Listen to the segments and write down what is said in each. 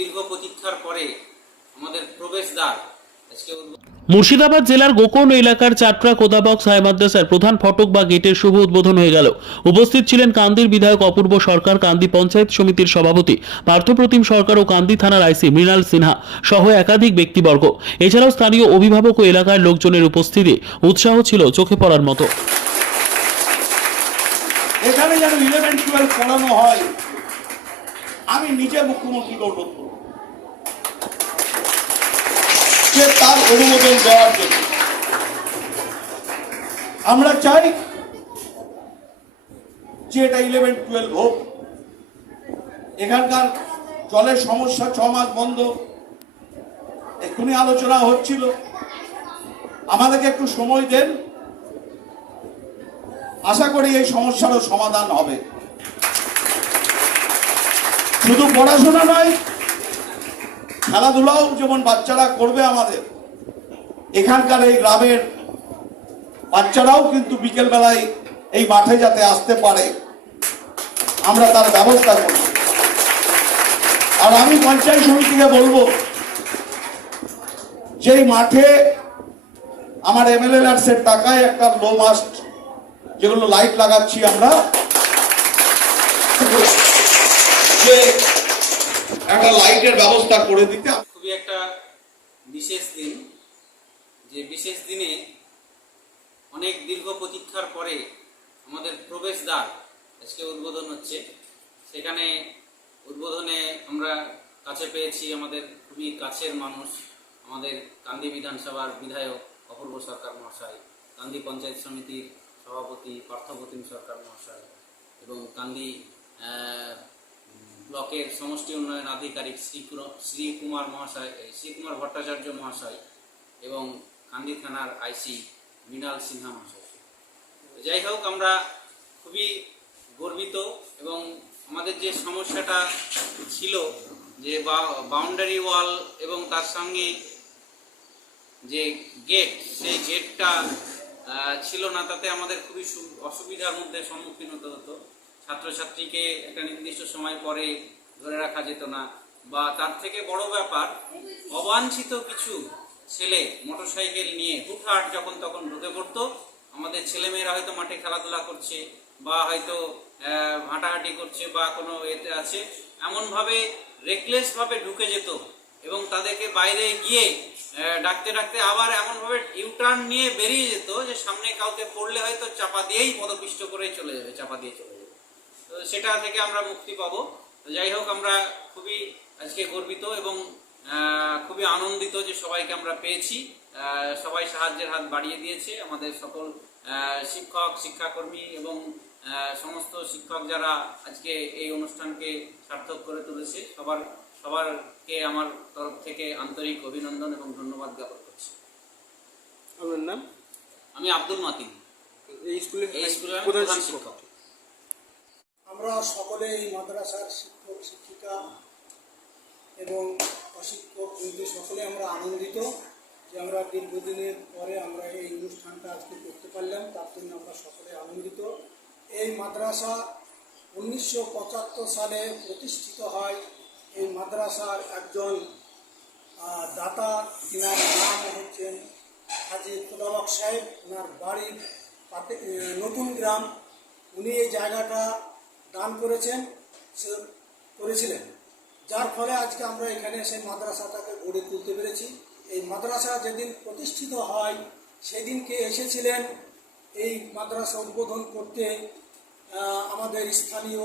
দীর্ঘ প্রতীক্ষার পরে আমাদের প্রবেশদ্বার আজকে মুর্শিদাবাদ জেলার গোকর্ণ এলাকার চাটরা কোদাবক সাই মাদ্রাসার প্রধান ফটক বা গেটের শুভ উদ্বোধন হয়ে গেল। উপস্থিত ছিলেন কান্দির বিধায়ক অপূর্ব সরকার কান্দি পঞ্চায়েত সমিতির সভাপতি পার্থপ্রতিম সরকার ও কান্দি থানার আইসি মৃণাল সিনহা সহ একাধিক ব্যক্তিবর্গ। এছাড়াও স্থানীয় অভিভাবক ও এলাকার লোকজনের উপস্থিতি উৎসাহ ছিল চোখে পড়ার মতো। এখানে যেন ইলেভেন টুয়েলভ পড়ানো হয় আমি নিজে মুখ্যমন্ত্রী গৌরব করব। যে তার অনুমোদন দেওয়ার জন্য। আমরা চাই যে এটা ইলেভেন টুয়েলভ হোক। এখানকার জলের সমস্যা ছ মাস বন্ধ। এক্ষুনি আলোচনা হচ্ছিল। আমাদেরকে একটু সময় দেন। আশা করি এই সমস্যারও সমাধান হবে। শুধু পড়াশোনা নয়, খেলাধুলাও যেমন বাচ্চারা করবে আমাদের, এখানকার এই গ্রামের বাচ্চারাও কিন্তু বিকেলবেলায় এই মাঠে যাতে আসতে পারে, আমরা তার ব্যবস্থা করব। আর আমি পঞ্চায়েত সমিতিকে বলব, যেই মাঠে আমার এমএলএ ল্যান্ডসের টাকায় একটা লো মাস্ট যেগুলো লাইট লাগাচ্ছি আমরা, যে একটা লাইটের ব্যবস্থা করে দিতে খুবই একটা বিশেষ দিন, যে বিশেষ দিনে অনেক দীর্ঘ প্রতীক্ষার পরে আমাদের প্রবেশদ্বার আজকে উদ্বোধন হচ্ছে। সেখানে উদ্বোধনে আমরা কাছে পেয়েছি আমাদের খুবই কাছের মানুষ, আমাদের কান্দি বিধানসভার বিধায়ক অপূর্ব সরকার মহাশয়, কান্দি পঞ্চায়েত সমিতির সভাপতি পার্থপ্রতিম সরকার মহাশয় এবং কান্দি ব্লকের সমষ্টি উন্নয়ন আধিকারিক শ্রী শ্রী কুমার মহাশয় শ্রীকুমার ভট্টাচার্য মহাশয় এবং কান্দি থানার আইসি মৃণাল সিনহা মহাশয়। যাই হোক, আমরা খুবই গর্বিত এবং আমাদের যে সমস্যাটা ছিল যে বাউন্ডারি ওয়াল এবং তার সঙ্গে যে গেট সেই গেটটা ছিল না, তাতে আমাদের খুবই অসুবিধার মধ্যে সম্মুখীন হতে হতো। ছাত্রছাত্রীকে একটা নির্দিষ্ট সময় পরে ধরে রাখা যেত না। বা তার থেকে বড় ব্যাপার, অবাঞ্ছিত কিছু ছেলে মোটরসাইকেল নিয়ে হুটহাট যখন তখন ঢুকে পড়তো। আমাদের ছেলেমেয়েরা হয়তো মাঠে খেলাধুলা করছে বা হয়তো হাঁটাহাঁটি করছে বা কোনো এতে আছে। এমনভাবে রেকলেসভাবে ঢুকে যেত এবং তাদেরকে বাইরে গিয়ে ডাকতে ডাকতে আবার এমনভাবে ইউটার্ন নিয়ে বেরিয়ে যেত যে সামনে কাউকে পড়লে হয়তো চাপা দিয়েই পদপিষ্ট করে চলে যাবে, চাপা দিয়ে চলে যাবে। সেটা থেকে আমরা মুক্তি পাবো। যাই হোক আমরা খুবই আজকে গর্বিত এবং খুবই আনন্দিত যে সবাইকে আমরা পেয়েছি। সবাই সাহায্যের হাত বাড়িয়ে দিয়েছে। আমাদের সকল শিক্ষক শিক্ষাকর্মী এবং সমস্ত শিক্ষক যারা আজকে এই অনুষ্ঠানকে সার্থক করে তুলেছে সবার সবারকে আমার তরফ থেকে আন্তরিক অভিনন্দন এবং ধন্যবাদ জ্ঞাপন করছি। আপনার নাম? আমি আব্দুল মাতিন। এই স্কুলে এই স্কুলের প্রধান শিক্ষক। আমরা সকলে এই মাদ্রাসার শিক্ষক, শিক্ষিকা এবং অশিক্ষক বৃন্দ সকলে আমরা আনন্দিত যে আমরা দীর্ঘদিনের পরে আমরা এই অনুষ্ঠানটা আজকে করতে পারলাম। তার জন্য আমরা সকলে আনন্দিত। এই মাদ্রাসা উনিশশো পঁচাত্তর সালে প্রতিষ্ঠিত হয়। এই মাদ্রাসার একজন দাতা তিনার নাম হচ্ছেন হাজি খুদাবাক সাহেব। ওনার বাড়ির নতুন গ্রাম। উনি এই জায়গাটা দান করেছেন, সে করেছিলেন। যার ফলে আজকে আমরা এখানে সেই মাদ্রাসাটাকে গড়ে তুলতে পেরেছি। এই মাদ্রাসা যেদিন প্রতিষ্ঠিত হয়, সেদিনকে এসেছিলেন এই মাদ্রাসা উদ্বোধন করতে আমাদের স্থানীয়,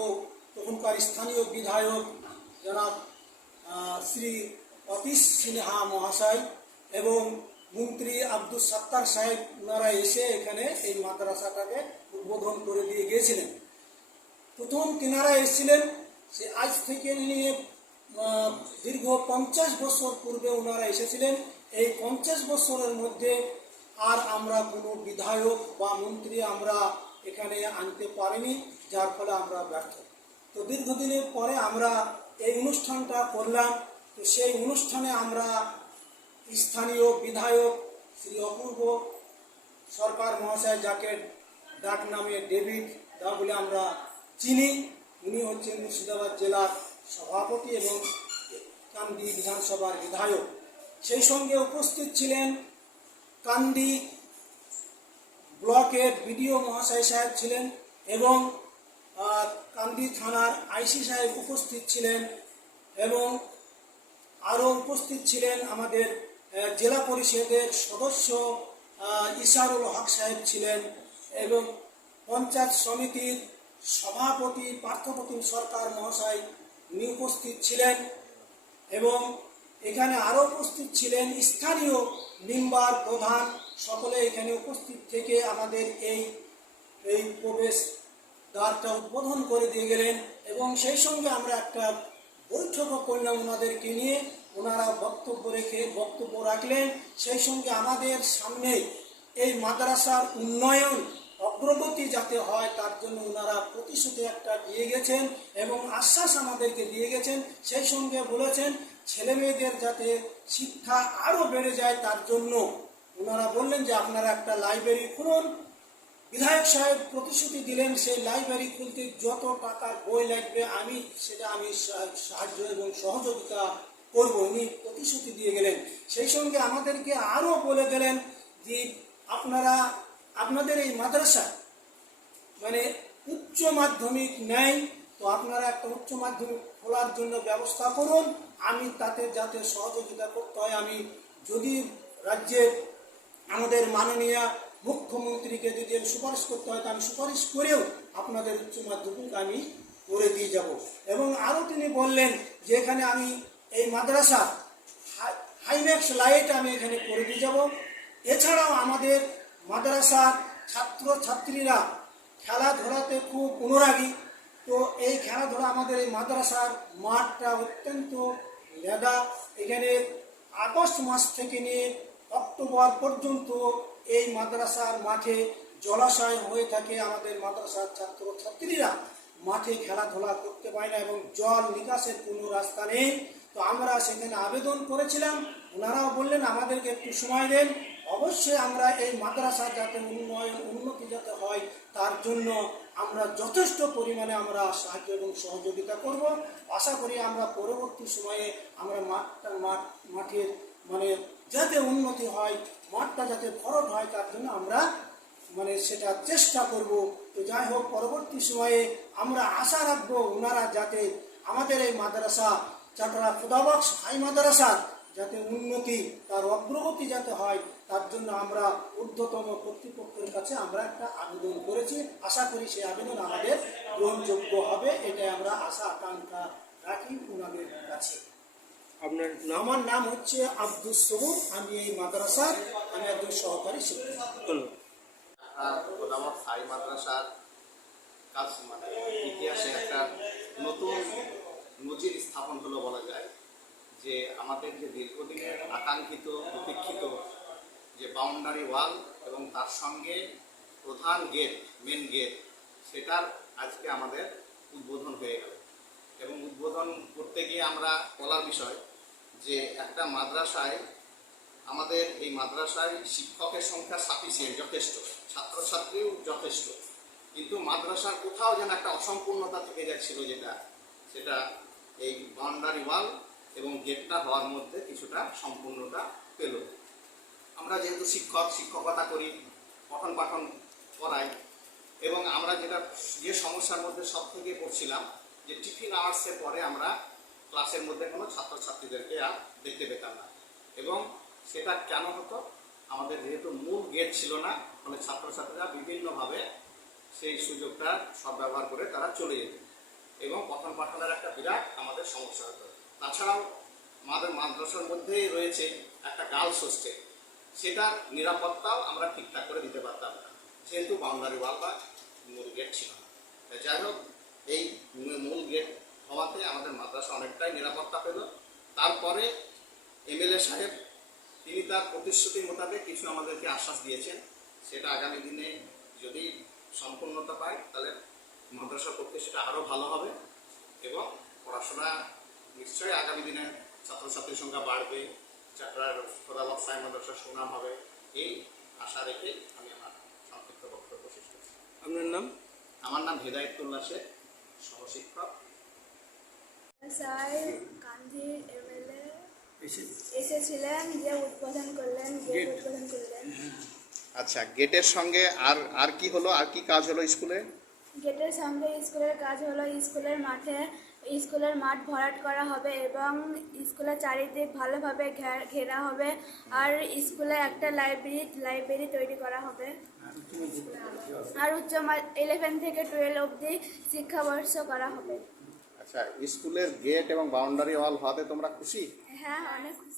তখনকার স্থানীয় বিধায়ক জনাব শ্রী অতীশ সিনহা মহাশয় এবং মন্ত্রী আব্দুল সাত্তার সাহেব ওনারা এসে এখানে এই মাদ্রাসাটাকে উদ্বোধন করে দিয়ে গিয়েছিলেন। প্রথম কিনারা এসেছিলেন, সে আজ থেকে নিয়ে দীর্ঘ পঞ্চাশ বছর পূর্বে ওনারা এসেছিলেন। এই পঞ্চাশ বছরের মধ্যে আর আমরা কোনো বিধায়ক বা মন্ত্রী আমরা এখানে আনতে পারিনি, যার ফলে আমরা ব্যর্থ। তো দীর্ঘদিনের পরে আমরা এই অনুষ্ঠানটা করলাম। তো সেই অনুষ্ঠানে আমরা স্থানীয় বিধায়ক শ্রী অপূর্ব সরকার মহাশয়, যাকে ডাক নামে ডেভিড দা বলে আমরা চিনি উনি হচ্ছেন মুর্শিদাবাদ জেলার সভাপতি এবং কান্দি বিধানসভার বিধায়ক। সেই সঙ্গে উপস্থিত ছিলেন কান্দি ব্লকের বিডিও মহাশয় সাহেব ছিলেন এবং কান্দি থানার আইসি সাহেব উপস্থিত ছিলেন এবং আরও উপস্থিত ছিলেন আমাদের জেলা পরিষদের সদস্য আহ, ইসারুল হক সাহেব ছিলেন এবং পঞ্চায়েত সমিতির সভাপতি, পার্থপ্রতিম সরকার মহাশয় উপস্থিত ছিলেন এবং এখানে আরও উপস্থিত ছিলেন স্থানীয় মেম্বার প্রধান। সকলে এখানে উপস্থিত থেকে আমাদের এই এই প্রবেশ দ্বারটা উদ্বোধন করে দিয়ে গেলেন এবং সেই সঙ্গে আমরা একটা বৈঠকও করলাম ওনাদেরকে নিয়ে। ওনারা বক্তব্য রেখে বক্তব্য রাখলেন। সেই সঙ্গে আমাদের সামনে এই মাদ্রাসার উন্নয়ন অগ্রগতি যাতে হয়, তার জন্য ওনারা প্রতিশ্রুতি একটা দিয়ে গেছেন এবং আশ্বাস আমাদেরকে দিয়ে গেছেন। সেই সঙ্গে বলেছেন ছেলে মেয়েদের যাতে শিক্ষা আরও বেড়ে যায়, তার জন্য ওনারা বললেন যে, আপনারা একটা লাইব্রেরি খুলুন। বিধায়ক সাহেব প্রতিশ্রুতি দিলেন, সেই লাইব্রেরি খুলতে যত টাকা বই লাগবে, আমি সেটা আমি সাহায্য এবং সহযোগিতা করব। উনি প্রতিশ্রুতি দিয়ে গেলেন। সেই সঙ্গে আমাদেরকে আরও বলে গেলেন যে, আপনারা আপনাদের এই মাদ্রাসা মানে উচ্চ মাধ্যমিক নেই, তো আপনারা একটা উচ্চ মাধ্যমিক খোলার জন্য ব্যবস্থা করুন। আমি তাতে যাতে সহযোগিতা করতে হয়, আমি যদি রাজ্যের আমাদের মাননীয় মুখ্যমন্ত্রীকে যদি আমি সুপারিশ করতে হয়, তো আমি সুপারিশ করেও আপনাদের উচ্চ মাধ্যমিক আমি করে দিয়ে যাব। এবং আরও তিনি বললেন যে এখানে আমি এই মাদ্রাসা হাই- হাইম্যাক্স লাইট আমি এখানে করে দিয়ে যাব। এছাড়াও আমাদের মাদ্রাসার ছাত্র ছাত্রীরা খেলাধুলাতে খুব অনুরাগী। তো এই খেলাধুলা আমাদের এই মাদ্রাসার মাঠটা অত্যন্ত লেদা। এখানে আগস্ট মাস থেকে নিয়ে অক্টোবর পর্যন্ত এই মাদ্রাসার মাঠে জলাশয় হয়ে থাকে। আমাদের মাদ্রাসার ছাত্র ছাত্রীরা মাঠে খেলাধুলা করতে পারে না এবং জল নিকাশের কোনো রাস্তা নেই। তো আমরা সেখানে আবেদন করেছিলাম। ওনারাও বললেন, আমাদেরকে একটু সময় দেন। অবশ্যই আমরা এই মাদ্রাসা যাতে উন্নয়ন, উন্নতি যাতে হয়, তার জন্য আমরা যথেষ্ট পরিমাণে আমরা সাহায্য এবং সহযোগিতা করব। আশা করি আমরা পরবর্তী সময়ে আমরা মাঠটা, মাঠ, মাঠের মানে যাতে উন্নতি হয়, মাঠটা যাতে ভরট হয়, তার জন্য আমরা মানে সেটা চেষ্টা করব। তো যাই হোক, পরবর্তী সময়ে আমরা আশা রাখব ওনারা যাতে আমাদের এই মাদ্রাসা, চাটরা খুদাবক্স হাই মাদ্রাসার যাতে উন্নতি, তার অগ্রগতি যাতে হয় তার জন্য আমরা ঊর্ধ্বতম কর্তৃপক্ষের কাছে আমরা একটা আবেদন করেছি। আশা করি সেই আবেদন আমাদের গ্রহণযোগ্য হবে এটাই আমরা আশা আকাঙ্ক্ষা রাখি ওনাদের কাছে। আপনার আমার নাম হচ্ছে আব্দুল সবুর আমি এই মাদ্রাসার আমি একজন সহকারী শিক্ষক। ধন্যবাদ। কোদামত হাই মাদ্রাসার কাজ মানে ইতিহাসে একটা নতুন নজির স্থাপন হলো বলা যায় যে আমাদের যে দীর্ঘদিনের আকাঙ্ক্ষিত প্রতীক্ষিত যে বাউন্ডারি ওয়াল এবং তার সঙ্গে প্রধান গেট মেন গেট সেটার আজকে আমাদের উদ্বোধন হয়ে গেল। এবং উদ্বোধন করতে গিয়ে আমরা বলার বিষয় যে একটা মাদ্রাসায় আমাদের এই মাদ্রাসায় শিক্ষকের সংখ্যা সাফিসিয়েন্ট যথেষ্ট। ছাত্রছাত্রীও যথেষ্ট। কিন্তু মাদ্রাসার কোথাও যেন একটা অসম্পূর্ণতা থেকে যাচ্ছিল যেটা, সেটা এই বাউন্ডারি ওয়াল এবং গেটটা হওয়ার মধ্যে কিছুটা সম্পূর্ণতা পেল। আমরা যেহেতু শিক্ষক, শিক্ষকতা করি, পঠন পাঠন করাই, এবং আমরা যেটা, যে সমস্যার মধ্যে সব থেকে পড়ছিলাম, যে টিফিন আওয়ার্সের পরে আমরা ক্লাসের মধ্যে কোনো ছাত্রছাত্রীদেরকে আর দেখতে পেতাম না। এবং সেটা কেন হতো? আমাদের যেহেতু মূল গেট ছিল না, ফলে ছাত্রছাত্রীরা বিভিন্নভাবে সেই সুযোগটা সদ্ব্যবহার করে তারা চলে যেত। এবং পঠন পাঠনের একটা বিরাট আমাদের সমস্যা হতো। তাছাড়াও আমাদের মাদ্রাসার মধ্যেই রয়েছে একটা গার্লস হোস্টেল। সেটার নিরাপত্তাও আমরা ঠিকঠাক করে দিতে পারতাম না। যেহেতু বাউন্ডারি ওয়াল বা মূল গেট ছিল না। যাই হোক, এই মূল গেট হওয়াতে আমাদের মাদ্রাসা অনেকটাই নিরাপত্তা পেল। তারপরে এমএলএ সাহেব, তিনি তার প্রতিশ্রুতি মোতাবেক কিছু আমাদেরকে আশ্বাস দিয়েছেন। সেটা আগামী দিনে যদি সম্পূর্ণতা পায়, তাহলে মাদ্রাসার পক্ষে সেটা আরও ভালো হবে এবং পড়াশোনা নিশ্চয়ই আগামী দিনে ছাত্রছাত্রীর সংখ্যা বাড়বে। খোদাবাদ সাই মাদ্রাসার সুনাম হবে। এই আশা রেখে আমি আমার সংক্ষিপ্ত বক্তব্য শেষ করছি। আপনার নাম? আমার নাম হেদায়তুল্লাহ শেখ সহশিক্ষক। স্যার কান্দির এমএলএ। এসেছিলেন যে উদ্বোধন করলেন উদ্বোধন করলেন। আচ্ছা গেটের সঙ্গে আর আর কি হলো? আর কি কাজ হলো স্কুলে? গেটের সঙ্গে স্কুলের কাজ হলো স্কুলের মাঠে স্কুলের মাঠ ভরাট করা হবে এবং স্কুলের চারিদিক ভালোভাবে ঘেরা হবে আর স্কুলে একটা লাইব্রেরি লাইব্রেরি তৈরি করা হবে। আর উচ্চ ইলেভেন থেকে টুয়েলভ অব্দি শিক্ষাবর্ষ করা হবে। আচ্ছা স্কুলের গেট এবং বাউন্ডারি ওয়াল হওয়াতে তোমরা খুশি? হ্যাঁ অনেক খুশি।